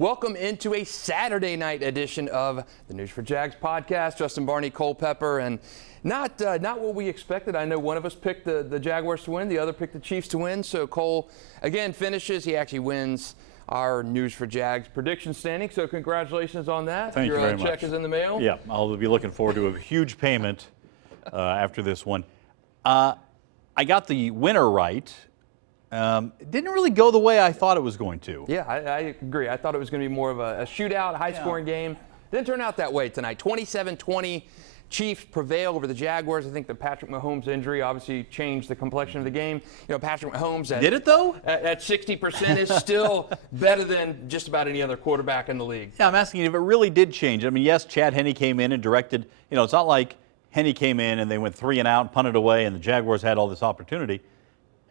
Welcome into a Saturday night edition of the News4JAGs podcast. Justin, Barney, Cole Pepper, and not what we expected. I know one of us picked the Jaguars to win, the other picked the Chiefs to win. So Cole, again, finishes. He actually wins our News4JAGs prediction standing. So congratulations on that. Thank you very much. Your check is in the mail. Yeah, I'll be looking forward to a huge payment after this one. I got the winner right. It didn't really go the way I thought it was going to. Yeah, I agree. I thought it was going to be more of a shootout, high-scoring game. Didn't turn out that way tonight. 27-20, Chiefs prevail over the Jaguars. I think the Patrick Mahomes injury obviously changed the complexion of the game. You know, Patrick Mahomes Did it, though? At 60% is still better than just about any other quarterback in the league. Yeah, I'm asking you if it really did change. I mean, yes, Chad Henne came in and directed. You know, it's not like Henne came in and they went 3 and out, punted away, and the Jaguars had all this opportunity.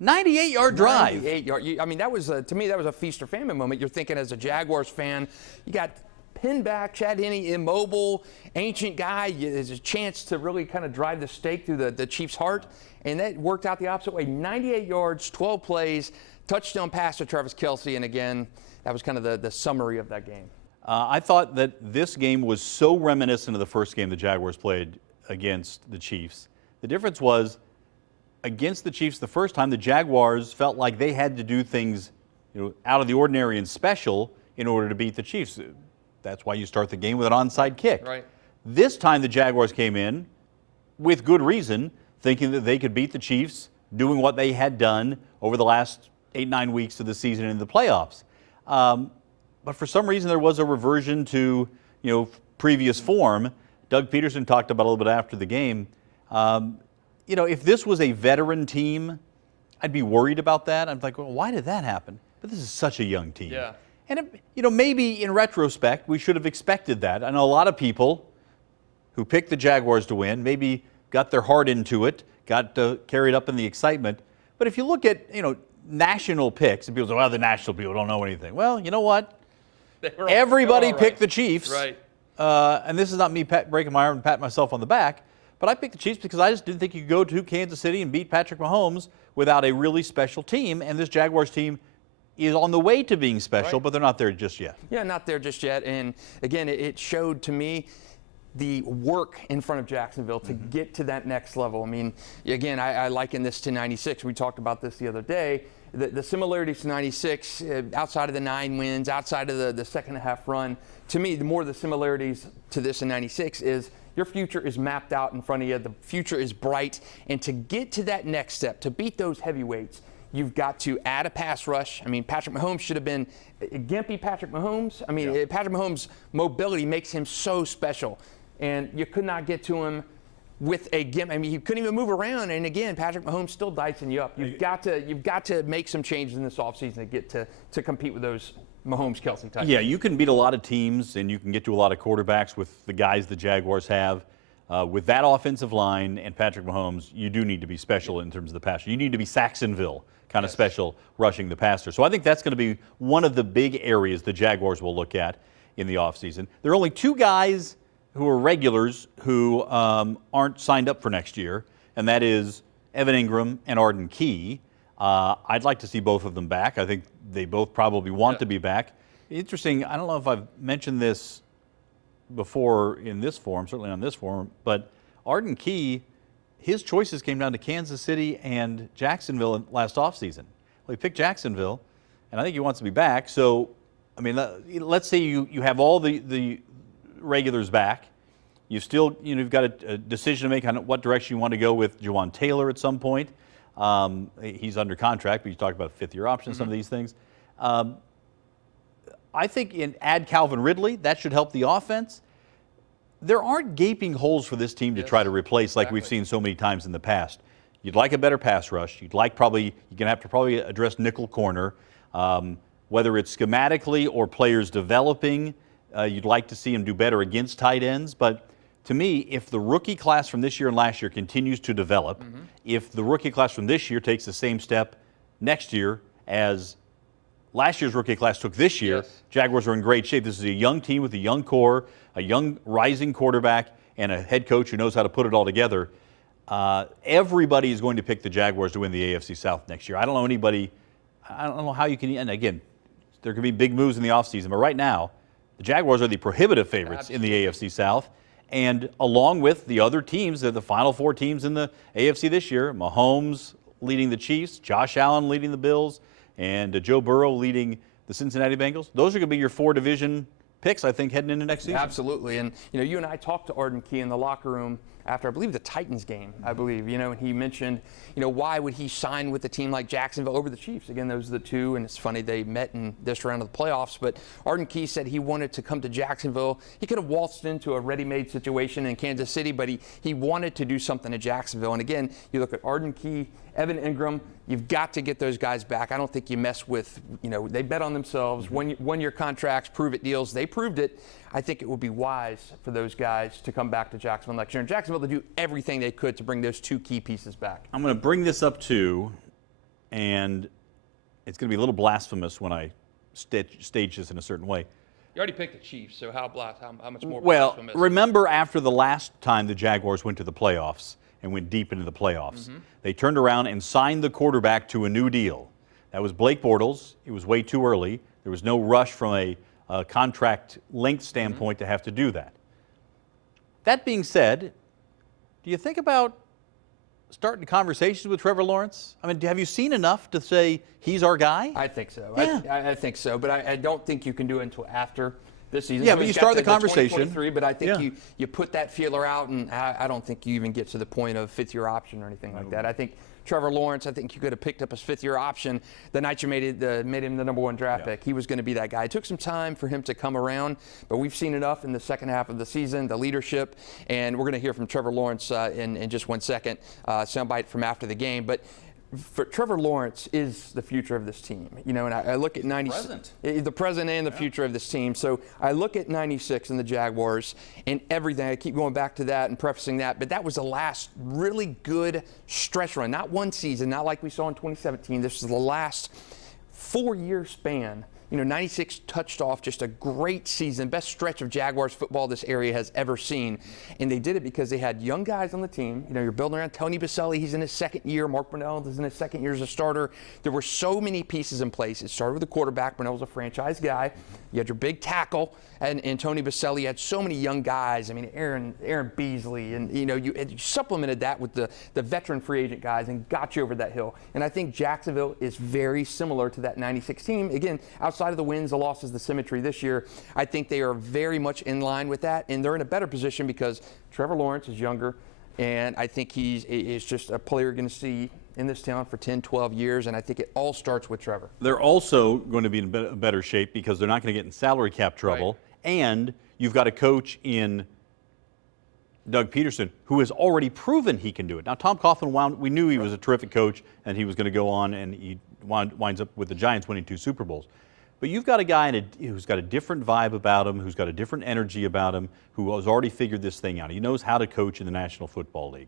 98-yard drive. 98-yard. I mean, that was to me that was a feast or famine moment. You're thinking as a Jaguars fan, you got pinned back, Chad Henne, immobile, ancient guy. There's a chance to really kind of drive the stake through the Chiefs' heart, and that worked out the opposite way. 98 yards, 12 plays, touchdown pass to Travis Kelce, and again, that was kind of the summary of that game. I thought that this game was so reminiscent of the first game the Jaguars played against the Chiefs. The difference was, against the Chiefs the first time, the Jaguars felt like they had to do things, you know, out of the ordinary and special in order to beat the Chiefs. That's why you start the game with an onside kick. Right. This time the Jaguars came in with good reason, thinking that they could beat the Chiefs, doing what they had done over the last 8-9 weeks of the season in the playoffs. But for some reason there was a reversion to, you know, previous form. Doug Pederson talked about a little bit after the game. You know, if this was a veteran team, I'd be worried about that. I'm like, well, why did that happen? But this is such a young team. Yeah. And, you know, maybe in retrospect, we should have expected that. I know a lot of people who picked the Jaguars to win maybe got their heart into it, got carried up in the excitement. But if you look at, you know, national picks, and people say, well, the national people don't know anything. Well, you know what? Everybody picked the Chiefs. Right. And this is not me breaking my arm and patting myself on the back. But I picked the Chiefs because I just didn't think you could go to Kansas City and beat Patrick Mahomes without a really special team. And this Jaguars team is on the way to being special, but they're not there just yet. Yeah, not there just yet. And again, it showed to me the work in front of Jacksonville to get to that next level. I mean, again, I liken this to 96. We talked about this the other day. The similarities to 96, outside of the 9 wins, outside of the second half run, to me, the more the similarities to this in 96 is your future is mapped out in front of you. The future is bright. And to get to that next step, to beat those heavyweights, you've got to add a pass rush. I mean, Patrick Mahomes should have been gimpy Patrick Mahomes. I mean, Patrick Mahomes' mobility makes him so special. And you could not get to him with a gimp. I mean, he couldn't even move around. And again, Patrick Mahomes still dicing you up. You've got to make some changes in this offseason to get to compete with those Mahomes-Kelce types. Yeah, you can beat a lot of teams and you can get to a lot of quarterbacks with the guys the Jaguars have. With that offensive line and Patrick Mahomes, you do need to be special in terms of the passer. You need to be Saxonville kind of special rushing the passer. So I think that's going to be one of the big areas the Jaguars will look at in the offseason. There are only 2 guys who are regulars who aren't signed up for next year, and that is Evan Ingram and Arden Key. I'd like to see both of them back. I think they both probably want to be back. Interesting, I don't know if I've mentioned this before in this forum, certainly on this forum, but Arden Key, his choices came down to Kansas City and Jacksonville last offseason. Well, he picked Jacksonville, and I think he wants to be back. So, I mean, let's say you have all the regulars back. You still, you know, you've got a decision to make on what direction you want to go with Jawan Taylor at some point. He's under contract, but you talked about a 5th-year option, some of these things. I think add Calvin Ridley. That should help the offense. There aren't gaping holes for this team to try to replace like we've seen so many times in the past. You'd like a better pass rush. You're going to have to probably address nickel corner. Whether it's schematically or players developing, you'd like to see them do better against tight ends. But to me, if the rookie class from this year and last year continues to develop, if the rookie class from this year takes the same step next year as last year's rookie class took this year, Jaguars are in great shape. This is a young team with a young core, a young rising quarterback, and a head coach who knows how to put it all together. Everybody is going to pick the Jaguars to win the AFC South next year. I don't know how you can, and again, there could be big moves in the offseason. But right now, the Jaguars are the prohibitive favorites in the AFC South. And along with the other teams, they're the final 4 teams in the AFC this year. Mahomes leading the Chiefs, Josh Allen leading the Bills, and Joe Burrow leading the Cincinnati Bengals. Those are going to be your 4 division picks, I think, heading into next season. Absolutely. And, you and I talked to Arden Key in the locker room after, I believe, the Titans game, and he mentioned, why would he sign with a team like Jacksonville over the Chiefs? Again, those are the 2, and it's funny they met in this round of the playoffs. But Arden Key said he wanted to come to Jacksonville. He could have waltzed into a ready-made situation in Kansas City, but he wanted to do something in Jacksonville. And again, you look at Arden Key, Evan Ingram, you've got to get those guys back. I don't think you mess with, they bet on themselves. One-year contracts, prove-it deals. They proved it. I think it would be wise for those guys to come back to Jacksonville next year. And Jacksonville to do everything they could to bring those 2 key pieces back. I'm going to bring this up too, and it's going to be a little blasphemous when I stage this in a certain way. You already picked the Chiefs, so how much more blasphemous? Well, remember after the last time the Jaguars went to the playoffs and went deep into the playoffs, they turned around and signed the quarterback to a new deal. That was Blake Bortles. It was way too early. There was no rush from a contract length standpoint to have to do that. That being said, do you think about starting conversations with Trevor Lawrence? I mean, have you seen enough to say he's our guy? I think so. Yeah. I think so, but I don't think you can do it until after this season. Yeah, but you start the conversation. But I think you put that feeler out, and I don't think you even get to the point of 5th-year option or anything like that. I think Trevor Lawrence, I think you could have picked up his 5th-year option the night you made him the number 1 draft pick. He was going to be that guy. It took some time for him to come around, but we've seen enough in the second half of the season, the leadership, and we're going to hear from Trevor Lawrence in just 1 second, soundbite from after the game. But for Trevor Lawrence is the future of this team, and I look at 96, the present and the future of this team. So I look at 96 and the Jaguars and everything. I keep going back to that and prefacing that, but that was the last really good stretch run. Not one season, not like we saw in 2017. This is the last 4-year span. 96 touched off just a great season, best stretch of Jaguars football this area has ever seen. And they did it because they had young guys on the team. You're building around Tony Baselli. He's in his 2nd year. Mark Brunell is in his 2nd year as a starter. There were so many pieces in place. It started with the quarterback. Brunell was a franchise guy. You had your big tackle, and Tony Baselli. You had so many young guys. I mean, Aaron Beasley, and you supplemented that with the veteran free agent guys and got you over that hill. And I think Jacksonville is very similar to that 96 team. Again, outside of the wins, the losses, the symmetry this year, I think they are very much in line with that, and they're in a better position because Trevor Lawrence is younger, and I think he is just a player you're going to see in this town for 10, 12 years, and I think it all starts with Trevor. They're also going to be in better shape because they're not going to get in salary cap trouble, and you've got a coach in Doug Pederson who has already proven he can do it. Now, Tom Coughlin, we knew he was a terrific coach, and he was going to go on, and he winds up with the Giants winning 2 Super Bowls. But you've got a guy who's got a different vibe about him, who's got a different energy about him, who has already figured this thing out. He knows how to coach in the National Football League.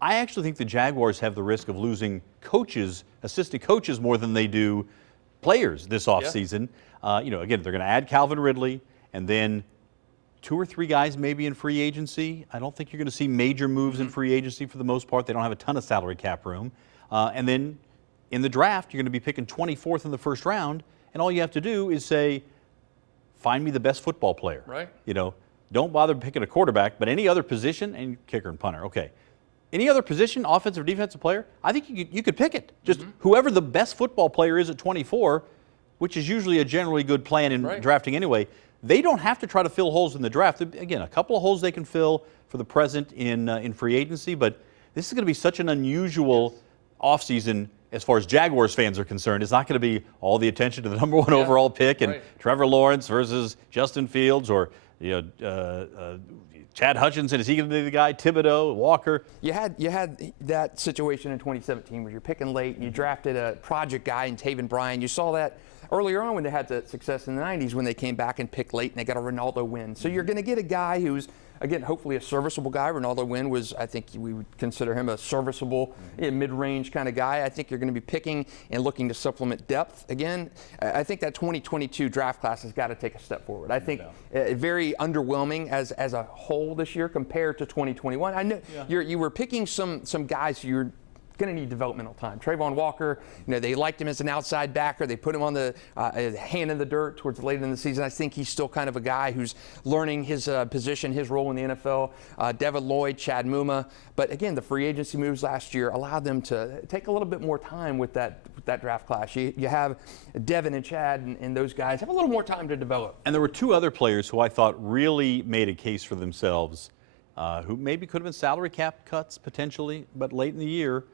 I actually think the Jaguars have the risk of losing coaches, assistant coaches, more than they do players this offseason. Again, they're going to add Calvin Ridley, and then 2 or 3 guys maybe in free agency. I don't think you're going to see major moves in free agency for the most part. They don't have a ton of salary cap room. And then in the draft, you're going to be picking 24th in the 1st round, and all you have to do is say, find me the best football player. Right. Don't bother picking a quarterback, but any other position, and kicker and punter, okay. Any other position, offensive or defensive player, I think you could pick it. Just whoever the best football player is at 24, which is usually a generally good plan in drafting anyway, they don't have to try to fill holes in the draft. Again, a couple of holes they can fill for the present in free agency, but this is going to be such an unusual offseason as far as Jaguars fans are concerned. It's not going to be all the attention to the number 1 overall pick and Trevor Lawrence versus Justin Fields or Chad Hutchinson, is he going to be the guy? Thibodeau, Walker. You had that situation in 2017 where you're picking late and you drafted a project guy in Taven Bryan. You saw that earlier on when they had the success in the 90s when they came back and picked late and they got a Ronaldo win. So you're going to get a guy who's, again, hopefully a serviceable guy. Ronaldo Wynn was, I think we would consider him a serviceable mid-range kind of guy. I think you're going to be picking and looking to supplement depth. Again, I think that 2022 draft class has got to take a step forward. I think very underwhelming as a whole this year compared to 2021. I know you were picking some guys you're going to need developmental time. Trayvon Walker, they liked him as an outside backer. They put him on the hand in the dirt towards late in the season. I think he's still kind of a guy who's learning his position, his role in the NFL. Devin Lloyd, Chad Muma. But again, the free agency moves last year allowed them to take a little bit more time with that draft class. You have Devin and Chad and those guys have a little more time to develop. And there were two other players who I thought really made a case for themselves, who maybe could have been salary cap cuts potentially, but late in the year,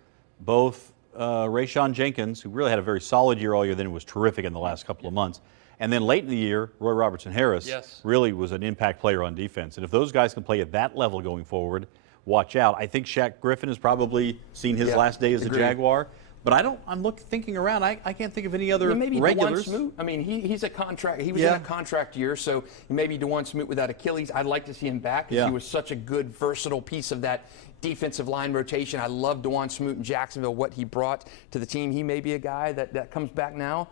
both Rayshon Jenkins, who really had a very solid year all year, then was terrific in the last couple of months. And then late in the year, Roy Robertson-Harris really was an impact player on defense. And if those guys can play at that level going forward, watch out. I think Shaq Griffin has probably seen his last day as a Jaguar. But I'm thinking around. I can't think of any other regulars. I mean, he's a contract. He was in a contract year, so maybe DeJuan Smoot with that Achilles. I'd like to see him back because he was such a good, versatile piece of that defensive line rotation. I love DeJuan Smoot in Jacksonville, what he brought to the team. He may be a guy that comes back now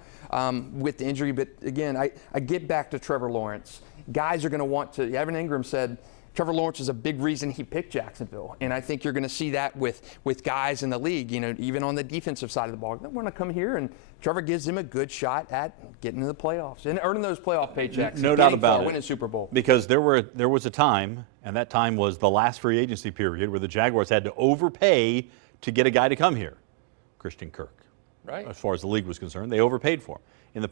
with the injury. But again, I get back to Trevor Lawrence. Guys are going to want to. Evan Ingram said Trevor Lawrence is a big reason he picked Jacksonville, and I think you're going to see that with guys in the league, even on the defensive side of the ball. They want to come here, and Trevor gives him a good shot at getting to the playoffs and earning those playoff paychecks. No doubt about it. Winning Super Bowl. Because there was a time, and that time was the last free agency period, where the Jaguars had to overpay to get a guy to come here, Christian Kirk. Right. As far as the league was concerned, they overpaid for him.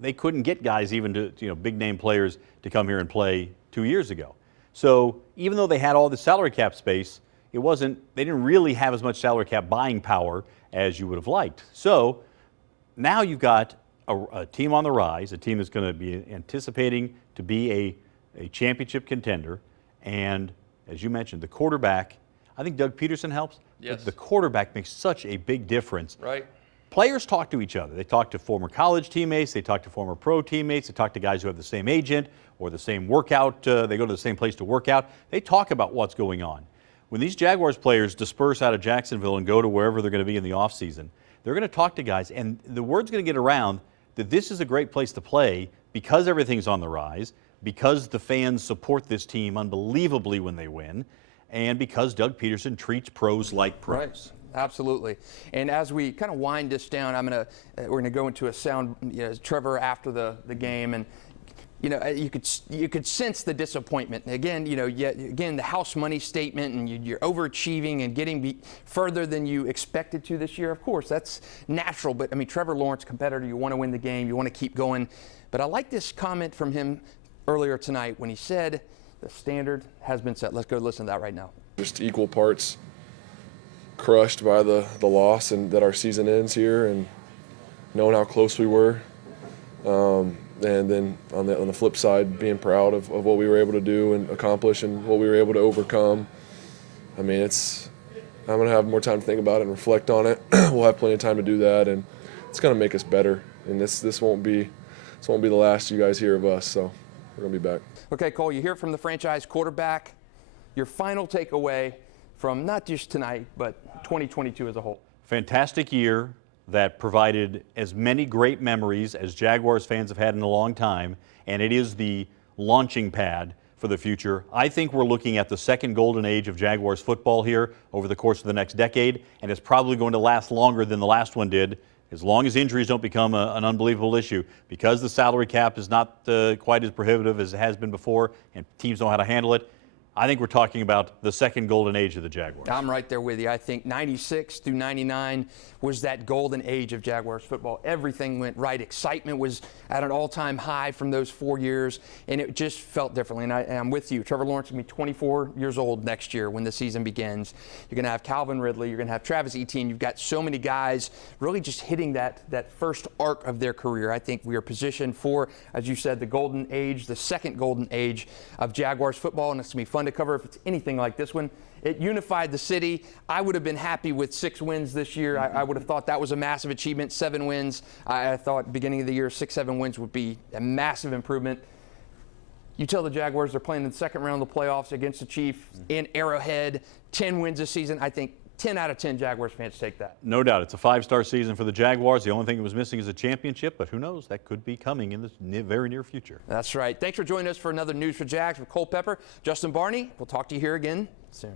They couldn't get guys, even to big name players, to come here and play 2 years ago. So even though they had all the salary cap space, they didn't really have as much salary cap buying power as you would have liked. So now you've got a team on the rise, a team that's going to be anticipating to be a championship contender. And as you mentioned, the quarterback, I think Doug Pederson helps. Yes. The quarterback makes such a big difference. Right. Players talk to each other. They talk to former college teammates. They talk to former pro teammates. They talk to guys who have the same agent or the same workout. They go to the same place to work out. They talk about what's going on. When these Jaguars players disperse out of Jacksonville and go to wherever they're going to be in the offseason, they're going to talk to guys, and the word's going to get around that this is a great place to play because everything's on the rise, because the fans support this team unbelievably when they win, and because Doug Pederson treats pros like pros. Right. Absolutely. And as we kind of wind this down, we're gonna go into a sound, Trevor after the game, and you could sense the disappointment. Again, the house money statement, and you're overachieving and getting further than you expected to this year. Of course, that's natural. But I mean, Trevor Lawrence, competitor, you want to win the game, you want to keep going. But I like this comment from him earlier tonight when he said the standard has been set. Let's go listen to that right now. Just equal parts crushed by the loss and that our season ends here, and knowing how close we were, and then on the flip side, being proud of what we were able to do and accomplish and what we were able to overcome. I mean, I'm gonna have more time to think about it and reflect on it. We'll have plenty of time to do that, and it's gonna make us better. And this won't be the last you guys hear of us. So we're gonna be back. Okay, Cole, you hear from the franchise quarterback. Your final takeaway from not just tonight, but 2022 as a whole. Fantastic year that provided as many great memories as Jaguars fans have had in a long time, and it is the launching pad for the future. I think we're looking at the second golden age of Jaguars football here over the course of the next decade, and it's probably going to last longer than the last one did, as long as injuries don't become an unbelievable issue. Because the salary cap is not quite as prohibitive as it has been before, and teams know how to handle it, I think we're talking about the second golden age of the Jaguars. I'm right there with you. I think 96 through 99 was that golden age of Jaguars football. Everything went right. Excitement was at an all-time high from those 4 years, and it just felt differently. And I'm with you. Trevor Lawrence will be 24 years old next year when the season begins. You're going to have Calvin Ridley. You're going to have Travis Etienne. You've got so many guys really just hitting that first arc of their career. I think we are positioned for, as you said, the golden age, the second golden age of Jaguars football, and it's going to be fun to cover if it's anything like this one. It unified the city. I would have been happy with 6 wins this year. I would have thought that was a massive achievement. 7 wins. I thought beginning of the year 6, 7 wins would be a massive improvement. You tell the Jaguars they're playing in the second round of the playoffs against the Chiefs in Arrowhead. 10 wins this season. I think 10 out of 10 Jaguars fans take that. No doubt. It's a 5-star season for the Jaguars. The only thing that was missing is a championship, but who knows? That could be coming in the very near future. That's right. Thanks for joining us for another News for Jags with Cole Pepper, Justin Barney. We'll talk to you here again soon.